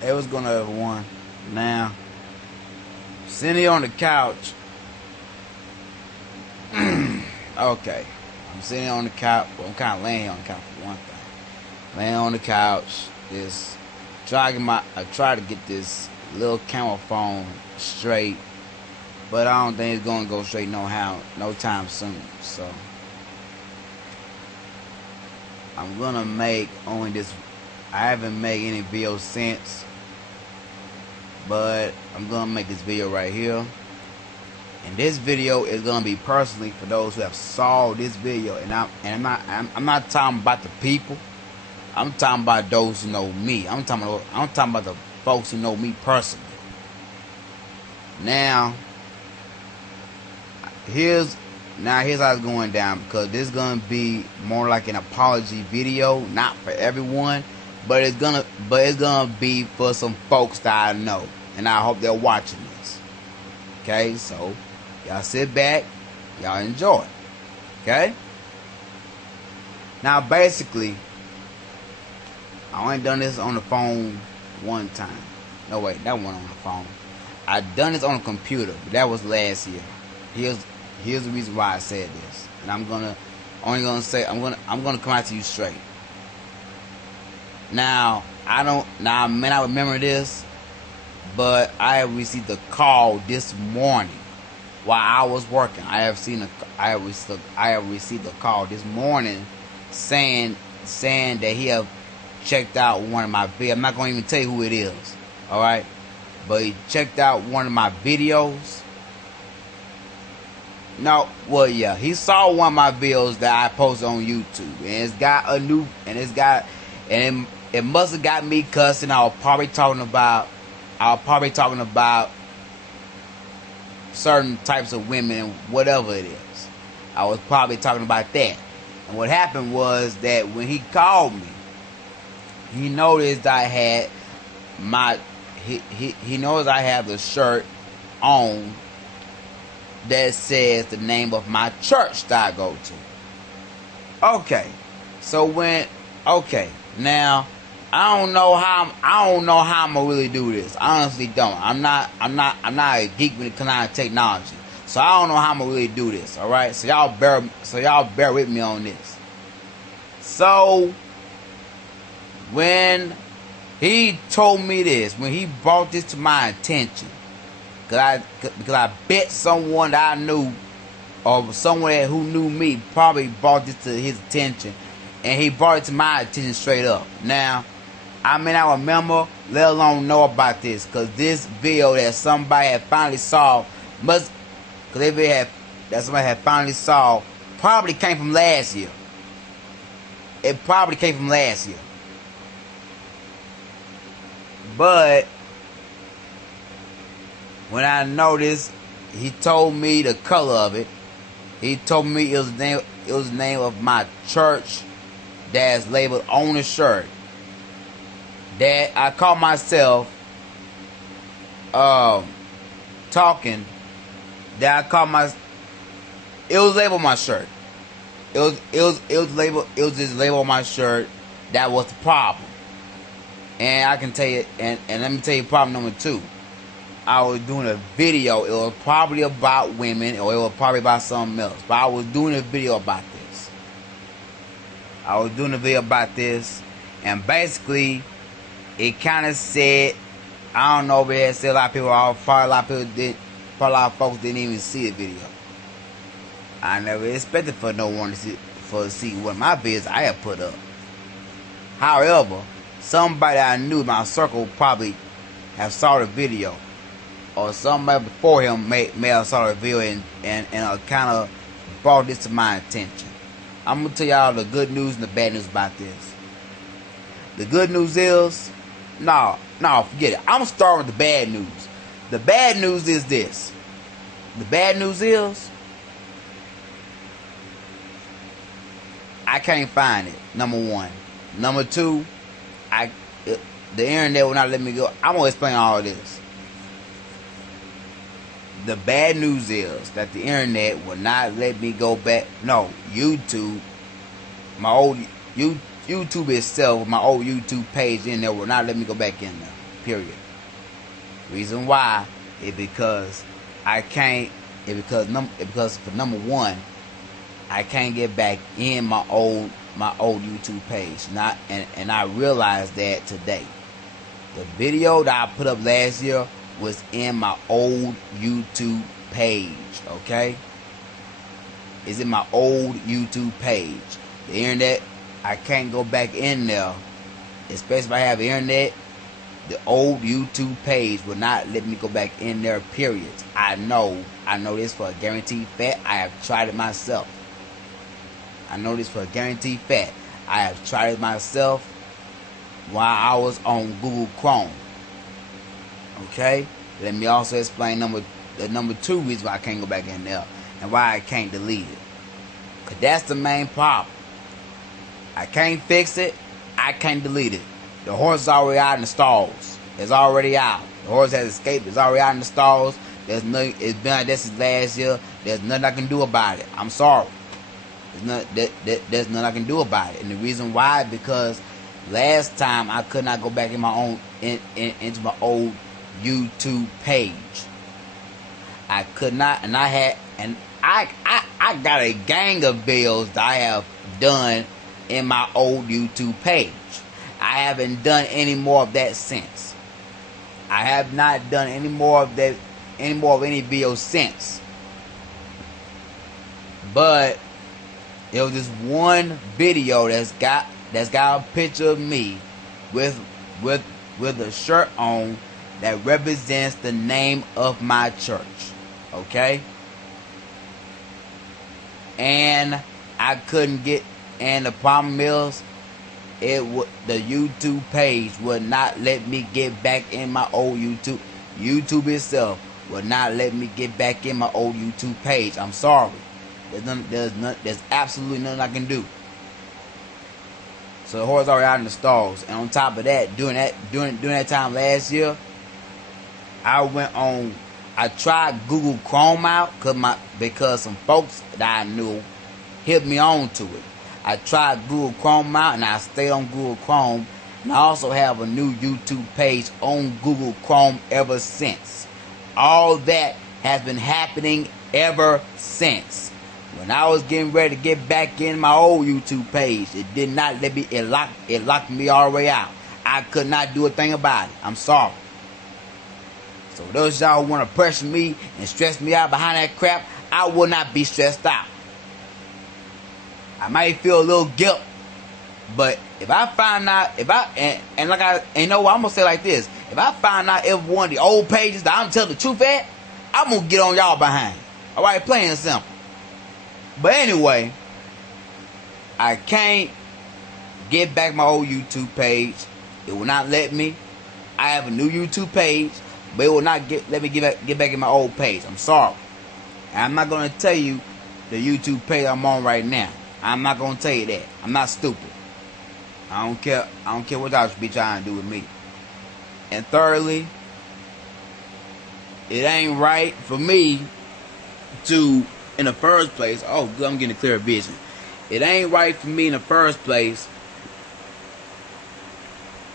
Hey, what's going on, everyone? Now, sitting here on the couch. Okay, I'm sitting here on the couch. Well, I'm kind of laying here on the couch for one thing. Laying on the couch, I try to get this little camera phone straight, but I don't think it's gonna go straight no time soon. So I'm gonna make only this. I haven't made any videos since, but I'm gonna make this video right here. And this video is gonna be personally for those who have saw this video, and I'm not talking about the people. I'm talking about those who know me. I'm talking about the folks who know me personally. Now here's how it's going down, because this is gonna be more like an apology video, not for everyone, but it's gonna be for some folks that I know, and I hope they're watching this. Okay, so y'all sit back, y'all enjoy. Okay? Now basically, I only done this on the phone one time. No wait, that wasn't on the phone. I done this on a computer, but that was last year. Here's the reason why I said this. And I'm gonna come out to you straight. Now, I may not remember this, but I have received a call this morning while I was working. I have received a call this morning saying that he have checked out one of my videos. I'm not going to even tell you who it is, all right? But he checked out one of my videos. No, well, yeah, he saw one of my videos that I posted on YouTube, and it must have got me cussing. I was probably talking about certain types of women, whatever it is. I was probably talking about that. And what happened was that when he called me, he noticed I had he knows I have the shirt on that says the name of my church that I go to. Okay, now I don't know how I'm gonna really do this. I honestly don't. I'm not a geek when it comes to technology, so I don't know how I'm gonna really do this. All right, so y'all bear with me on this. So when he told me this, when he brought this to my attention, because I bet someone that I knew, or someone who knew me, probably brought this to his attention, and he brought it to my attention straight up. Now, I may not remember, let alone know about this, because this video that somebody had finally saw probably came from last year. It probably came from last year. But when I noticed, he told me the color of it. He told me it was the name of my church that's labeled on the shirt. That I caught myself talking. It was labeled on my shirt. It was labeled. It was just labeled on my shirt. That was the problem. And I can tell you, and let me tell you problem number 2. I was doing a video. It was probably about women, or it was probably about something else. But I was doing a video about this. And basically, it kind of said, I don't know, but it said a lot of folks didn't even see the video. I never expected for no one to see what my videos I had put up. However, somebody I knew in my circle probably have saw the video, or somebody before him may have saw the video and kind of brought this to my attention. I'm gonna tell y'all the good news and the bad news about this. The good news is, no, forget it. I'm starting with the bad news. The bad news is this. The bad news is, I can't find it. Number 1. Number 2, the internet will not let me go. I'm gonna explain all this. The bad news is that the internet will not let me go back. No, YouTube, my old YouTube itself, my old YouTube page in there will not let me go back in there. period. Reason why is because I can't. Because for number one, I can't get back in my old YouTube page. And I realized that today. The video that I put up last year was in my old YouTube page. Okay, it's in my old YouTube page. The internet, I can't go back in there, especially if I have internet. The old YouTube page will not let me go back in there, period. I know this for a guaranteed fact. I have tried it myself. I know this for a guaranteed fact. I have tried it myself while I was on Google Chrome. Okay? Let me also explain the number two reason why I can't go back in there and why I can't delete it. Because that's the main problem. I can't fix it. I can't delete it. The horse is already out in the stalls. It's already out. The horse has escaped. It's already out in the stalls. It's been like this since last year. There's nothing I can do about it. I'm sorry. There's nothing I can do about it. And the reason why, because last time I could not go back in my own into my old YouTube page. I could not, and I got a gang of videos that I have done in my old YouTube page. I haven't done any more of that since. I have not done any more of any video since. But there was this one video that's got a picture of me with a shirt on that represents the name of my church. Okay? And I couldn't get, and the problem is, the YouTube page would not let me get back in my old YouTube. YouTube itself would not let me get back in my old YouTube page. I'm sorry. There's absolutely nothing I can do. So the horse already out in the stalls. And on top of that, during that time last year, I tried Google Chrome out because some folks that I knew hit me on to it. I tried Google Chrome out and I stayed on Google Chrome. And I also have a new YouTube page on Google Chrome ever since. All that has been happening ever since. When I was getting ready to get back in my old YouTube page, it did not let me, it locked me all the way out. I could not do a thing about it. I'm sorry. So those y'all who want to pressure me and stress me out behind that crap, I will not be stressed out. I might feel a little guilt, but if I find out, I'm gonna say it like this: if I find out if one of the old pages that I'm telling the truth at, I'm gonna get on y'all behind. All right, plain and simple. But anyway, I can't get back my old YouTube page. It will not let me. I have a new YouTube page, but it will not let me get back in my old page. I'm sorry. And I'm not gonna tell you the YouTube page I'm on right now. I'm not gonna tell you that. I'm not stupid. I don't care what y'all should be trying to do with me. And thirdly, it ain't right for me to, in the first place, oh, good, I'm getting a clear vision. It ain't right for me in the first place,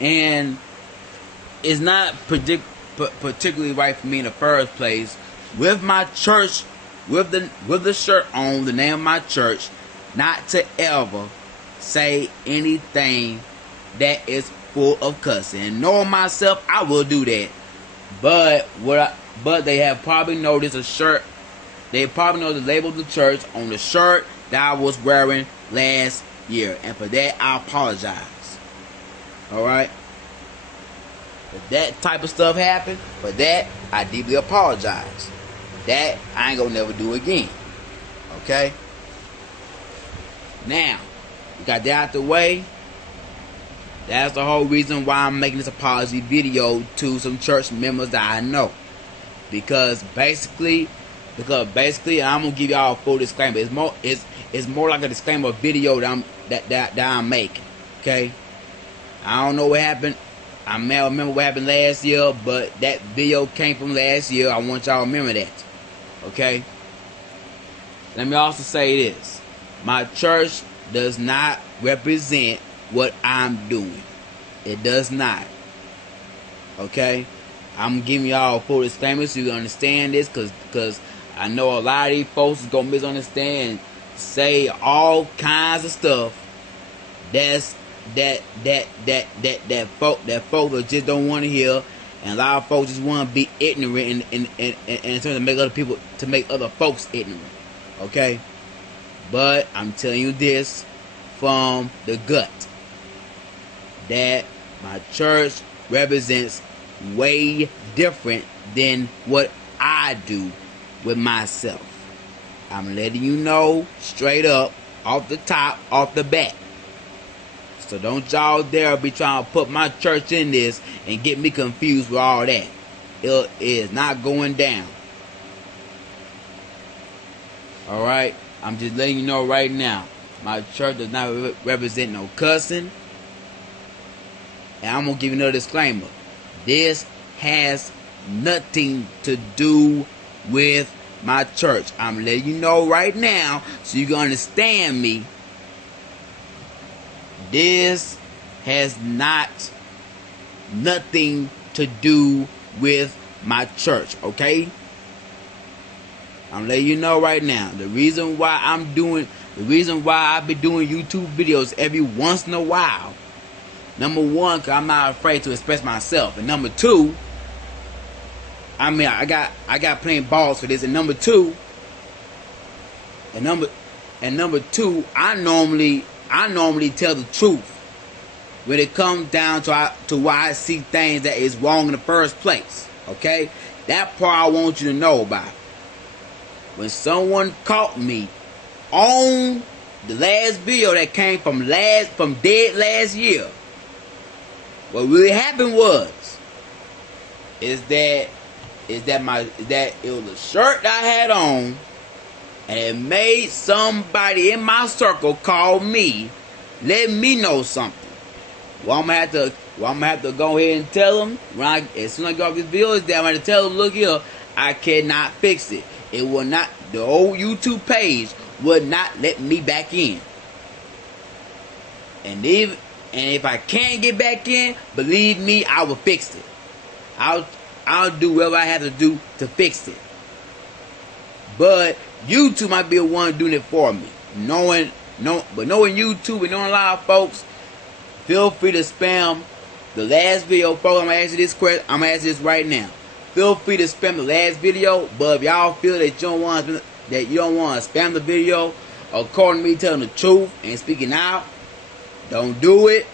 and it's not particularly right for me in the first place with my church, with the shirt on, the name of my church, not to ever say anything that is full of cussing. And knowing myself, I will do that. But they have probably noticed a shirt. They probably know the label of the church on the shirt that I was wearing last year. And for that, I apologize. Alright? If that type of stuff happened, for that, I deeply apologize. That, I ain't gonna never do again. Okay? Now, we got that out the way. That's the whole reason why I'm making this apology video to some church members that I know. Because basically, and I'm gonna give y'all a full disclaimer. It's more like a disclaimer video that I'm making. Okay? I don't know what happened. I may remember what happened last year, but that video came from last year. I want y'all to remember that. Okay? Let me also say this. My church does not represent what I'm doing. It does not. Okay? I'm giving y'all a full disclaimer so you understand this, because I know a lot of these folks is gonna misunderstand and say all kinds of stuff that folks that just don't want to hear, and a lot of folks just want to be ignorant and in terms of make other people, to make other folks ignorant. Okay? But I'm telling you this from the gut, that my church represents way different than what I do with myself. I'm letting you know straight up, off the top, off the bat. So don't y'all dare be trying to put my church in this and get me confused with all that. It is not going down. Alright? I'm just letting you know right now. My church does not represent no cussing. And I'm going to give you another disclaimer. This has nothing to do with my church. I'm letting you know right now so you can understand me. This has nothing to do with my church, okay? I'm letting you know right now. The reason why I've been doing YouTube videos every once in a while, number one, because I'm not afraid to express myself, and number two, I got plenty balls for this, and number two, I normally tell the truth when it comes down to why I see things that is wrong in the first place. Okay, that part I want you to know about. When someone caught me on the last video that came from dead last year, what really happened is that it was a shirt that I had on, and it made somebody in my circle call me, let me know something. Well, I'm gonna have to go ahead and tell them as soon as I go off this video, is that I'm gonna tell them, look here, I cannot fix it. It will not. The old YouTube page would not let me back in. And if I can't get back in, believe me, I will fix it. I'll do whatever I have to do to fix it. But YouTube might be the one doing it for me. Knowing YouTube and knowing a lot of folks, feel free to spam the last video, folks. I'm gonna ask you this question. I'm gonna ask you this right now. Feel free to spam the last video, but if y'all feel that you don't want to spam the video, according to me telling the truth and speaking out, don't do it.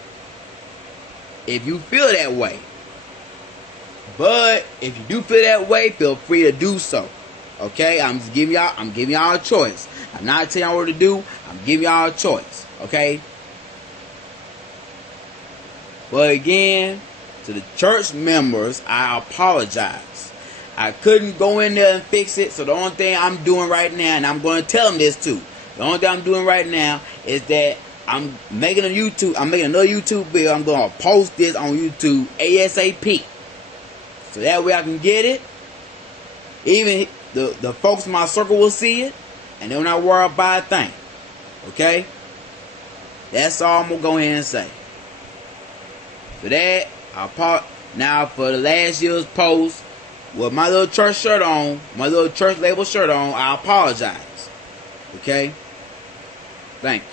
If you feel that way. But if you do feel that way, feel free to do so. Okay? I'm giving y'all a choice. I'm not telling y'all what to do. I'm giving y'all a choice. Okay? But again, to the church members, I apologize. I couldn't go in there and fix it, so the only thing I'm doing right now, and I'm going to tell them this too, the only thing I'm doing right now is that I'm making another YouTube video. I'm going to post this on YouTube ASAP. So that way I can get it. Even the folks in my circle will see it, and they'll not worry about a thing. Okay? That's all I'm going to go ahead and say. For that, now for the last year's post with my little church shirt on, my little church label shirt on, I apologize. Okay? Thank you.